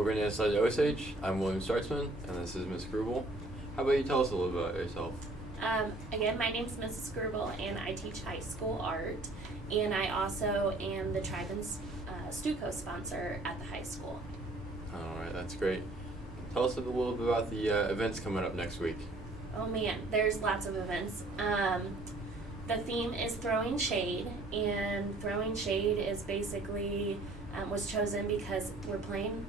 over in Inside Osage. I'm William Startzman, and this is Ms. Greubel. How about you tell us a little about yourself? Again, my name's Mrs. Greubel, and I teach high school art, and I also am the Tribe and StuCo sponsor at the high school. All right, that's great. Tell us a little bit about the events coming up next week. Oh man, there's lots of events. The theme is Throwing Shade, and Throwing Shade is basically was chosen because we're playing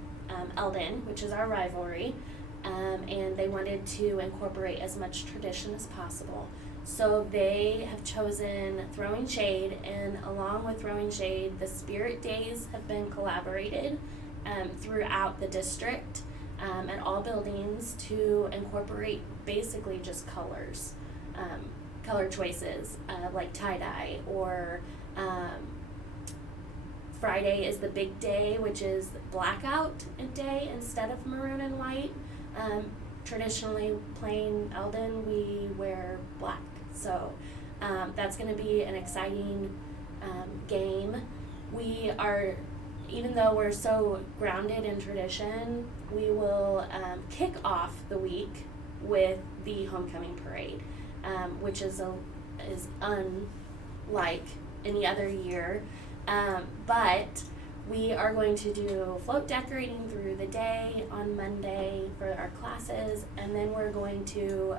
Eldon, which is our rivalry, and they wanted to incorporate as much tradition as possible. So they have chosen Throwing Shade, and along with Throwing Shade, the Spirit Days have been collaborated throughout the district at all buildings to incorporate basically just colors, color choices like tie-dye, or Friday is the big day, which is blackout day instead of maroon and white. Traditionally, playing Eldon, we wear black. So that's going to be an exciting game. We are, even though we're so grounded in tradition, we will kick off the week with the homecoming parade, which is unlike any other year. But we are going to do float decorating through the day on Monday for our classes, and then we're going to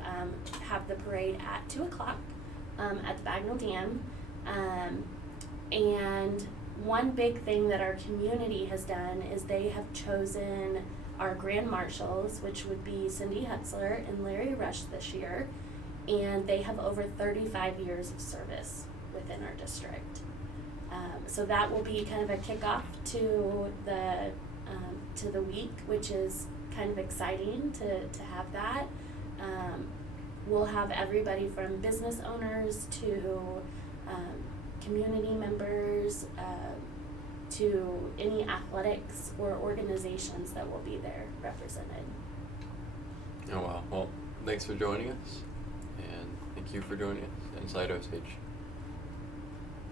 have the parade at 2 o'clock at the Bagnell Dam. And one big thing that our community has done is they have chosen our grand marshals, which would be Cindy Hutzler and Larry Rush this year, and they have over 35 years of service within our district. So that will be kind of a kickoff to the week, which is kind of exciting to have that. We'll have everybody from business owners to community members to any athletics or organizations that will be there represented. Oh wow, well, thanks for joining us, and thank you for joining us inside Osage.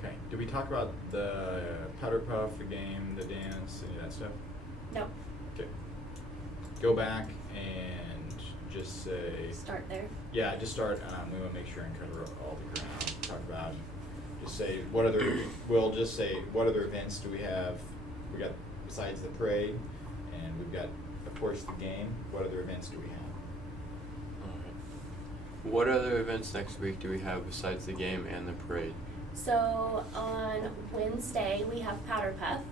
Okay, did we talk about the powder puff, the game, the dance, any of that stuff? No. Okay. Go back and just say... Start there. Yeah, just start, we want to make sure and cover all the ground. Talk about, just say, we'll just say, what other events do we have? We got, besides the parade, and we've got, of course, the game. What other events do we have? All right. What other events next week do we have besides the game and the parade? So on Wednesday, we have Powder Puff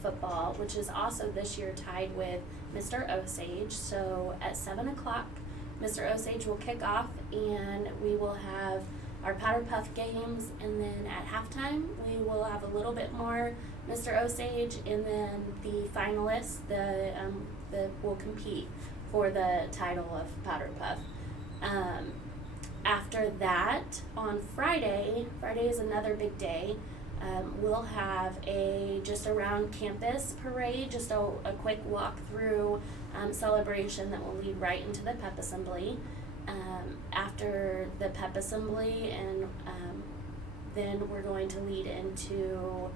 football, which is also this year tied with Mr. Osage. So at 7 o'clock, Mr. Osage will kick off, and we will have our Powder Puff games, and then at halftime, we will have a little bit more Mr. Osage, and then the finalists will compete for the title of Powder Puff. After that, on Friday is another big day. We'll have a just around campus parade, just a quick walk-through celebration that will lead right into the pep assembly. After the pep assembly, and then we're going to lead into,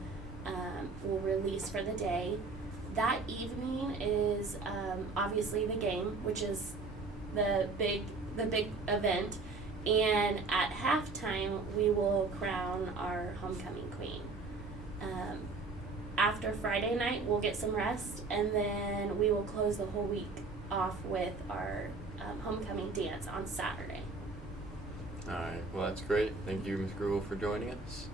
we'll release for the day. That evening is obviously the game, which is the big event. And at halftime, we will crown our homecoming queen. After Friday night, we'll get some rest, and then we will close the whole week off with our homecoming dance on Saturday. All right, well, that's great. Thank you, Ms. Greubel, for joining us.